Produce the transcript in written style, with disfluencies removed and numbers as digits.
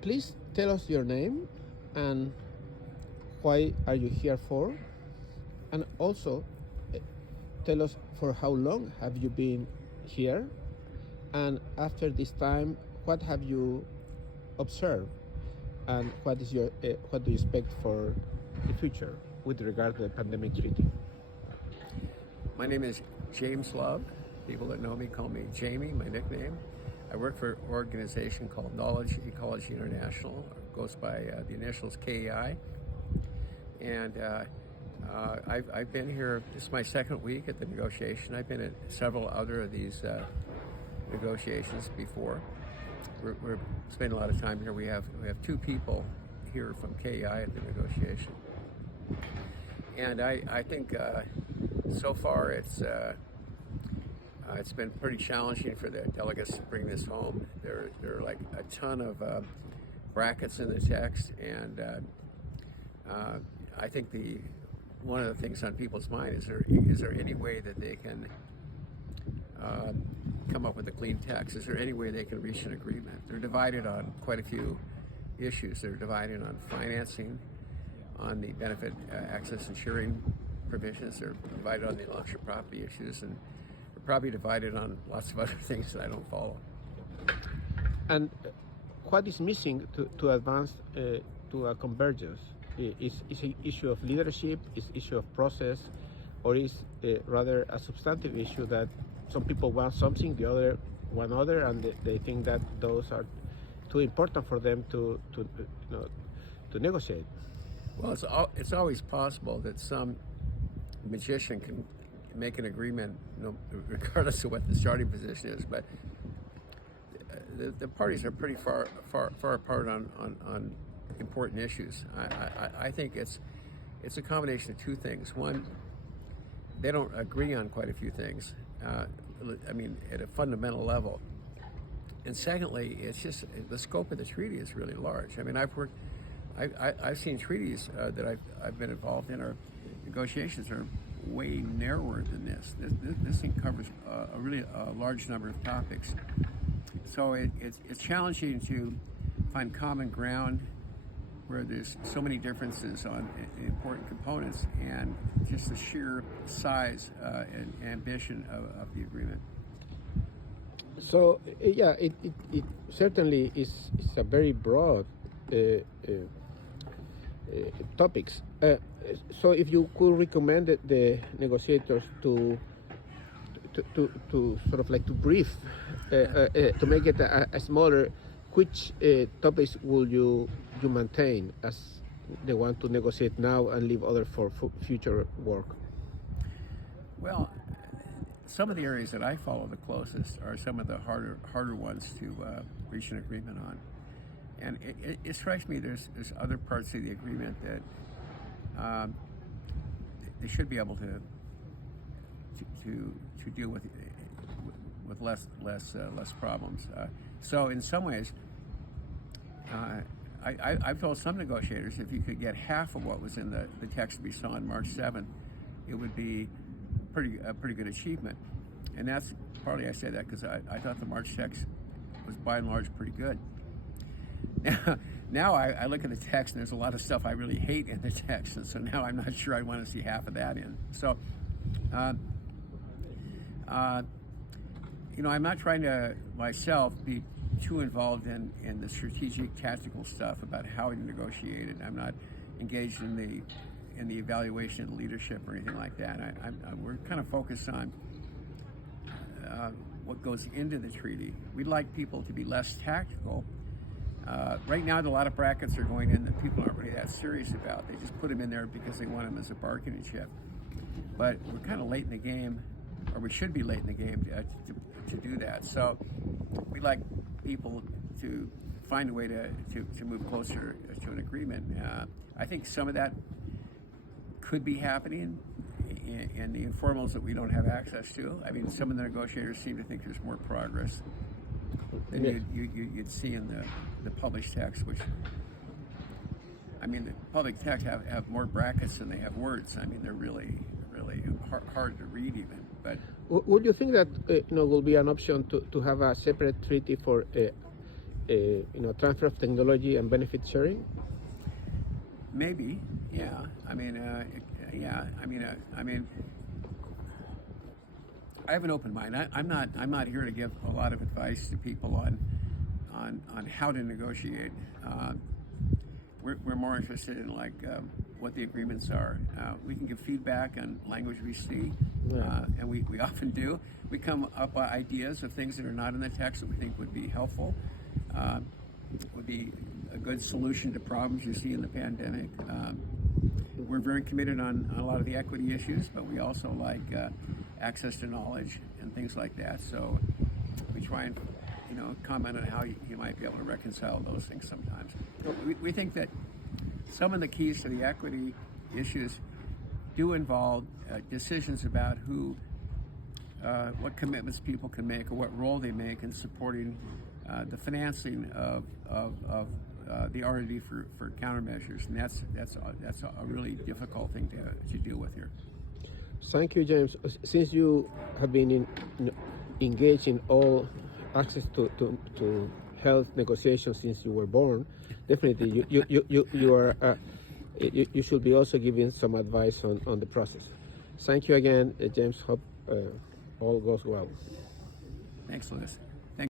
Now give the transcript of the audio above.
Please tell us your name and why are you here for? And also tell us for how long have you been here? And after this time, what have you observed? And what do you expect for the future with regard to the pandemic treaty? My name is James Love. People that know me call me Jamie, my nickname. I work for an organization called Knowledge Ecology International. It goes by the initials KEI. And I've been here, this is my second week at the negotiation. I've been at several other of these negotiations before. We're spending a lot of time here. We have two people here from KEI at the negotiation. And I think so far it's been pretty challenging for the delegates to bring this home. There are like a ton of brackets in the text, and I think one of the things on people's mind is there any way that they can come up with a clean text? Is there any way they can reach an agreement? They're divided on quite a few issues. They're divided on financing, on the benefit access and sharing provisions. They're divided on the intellectual property issues, and we're probably divided on lots of other things that I don't follow. And what is missing to advance to a convergence? Is an issue of leadership, is issue of process, or is rather a substantive issue that some people want something, the other one other, and they think that those are too important for them to negotiate? Well, it's always possible that some magician can make an agreement, regardless of what the starting position is. But the parties are pretty far apart on important issues. I think it's a combination of two things. One, they don't agree on quite a few things. I mean, at a fundamental level. And secondly, it's just the scope of the treaty is really large. I mean, I've seen treaties that I've been involved in, or negotiations are way narrower than this. This thing covers a really large number of topics. So it's challenging to find common ground where there's so many differences on important components and just the sheer size and ambition of the agreement. So yeah, it certainly is a very broad topics. So if you could recommend the negotiators to sort of like to brief, to make it a smaller, which topics will you maintain as they want to negotiate now and leave other for future work? Well, some of the areas that I follow the closest are some of the harder ones to reach an agreement on. And it strikes me there's other parts of the agreement that they should be able to deal with less problems. So in some ways, I've told some negotiators if you could get half of what was in the text we saw on March 7th, it would be a pretty good achievement. And that's partly I say that because I thought the March text was by and large pretty good. Now I look at the text and there's a lot of stuff I really hate in the text, and so now I'm not sure I want to see half of that in. So, I'm not trying to myself be too involved in the strategic, tactical stuff about how to negotiate it. I'm not engaged in the evaluation of the leadership or anything like that. We're kind of focused on what goes into the treaty. We'd like people to be less tactical. Right now, a lot of brackets are going in that people aren't really that serious about. They just put them in there because they want them as a bargaining chip. But we're kind of late in the game, or we should be late in the game to do that. So we like people to find a way to move closer to an agreement. I think some of that could be happening in the informals that we don't have access to. I mean, some of the negotiators seem to think there's more progress than you'd see in the published text, which, I mean, the public text have more brackets than they have words. I mean, they're really hard to read even. But would you think that will be an option to have a separate treaty for transfer of technology and benefit sharing? Maybe, yeah. I mean, I have an open mind. I'm not here to give a lot of advice to people on how to negotiate. We're more interested in what the agreements are. We can give feedback on language we see, and we often do. We come up with ideas of things that are not in the text that we think would be helpful, would be a good solution to problems you see in the pandemic. We're very committed on a lot of the equity issues, but we also like access to knowledge and things like that. So we try and comment on how you might be able to reconcile those things sometimes. We think that some of the keys to the equity issues do involve decisions about what commitments people can make or what role they make in supporting the financing of the R&D for countermeasures, and that's a really difficult thing to deal with here. Thank you, James. Since you have been engaged in all access to health negotiations since you were born, definitely you should be also giving some advice on the process. Thank you again, James. Hope all goes well. Thanks, Louis.